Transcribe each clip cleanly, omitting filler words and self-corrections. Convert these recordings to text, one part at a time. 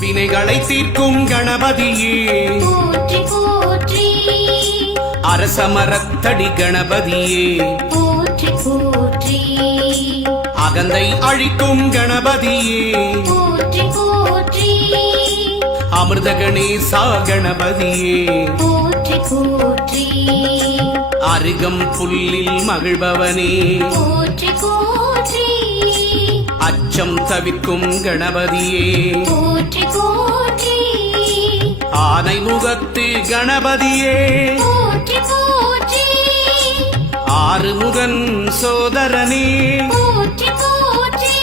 வினைகளை தீர்க்கும் கணபதியே போற்றி போற்றி அரசமரத்தடி கணபதியே போற்றி போற்றி அகந்தை அழிக்கும் கணபதியே போற்றி போற்றி அமிர்த கணேசா கணபதியே போற்றி போற்றி அருகம் புல்லில் மகிழ்பவனே போற்றி போற்றி அச்சம் தவிர்க்கும் கணபதியே போற்றி போற்றி ஆனை முகத்து கணபதியே போற்றி போற்றி ஆறுமுகன் சோதரனே போற்றி போற்றி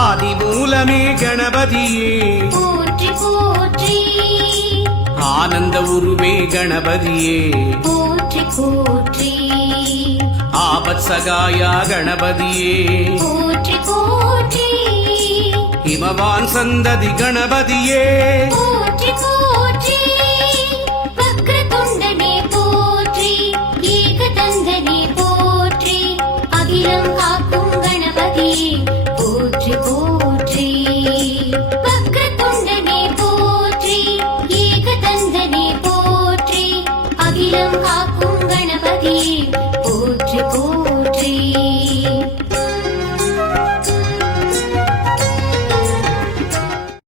ஆதி மூலமே கணபதியே போற்றி போற்றி ஆனந்த உருவே கணபதியே போற்றி போற்றி ஆபத் சகாயா கணபதியே போற்றி போற்றி இமவான் சந்ததி கணபதியே போற்றி போற்றி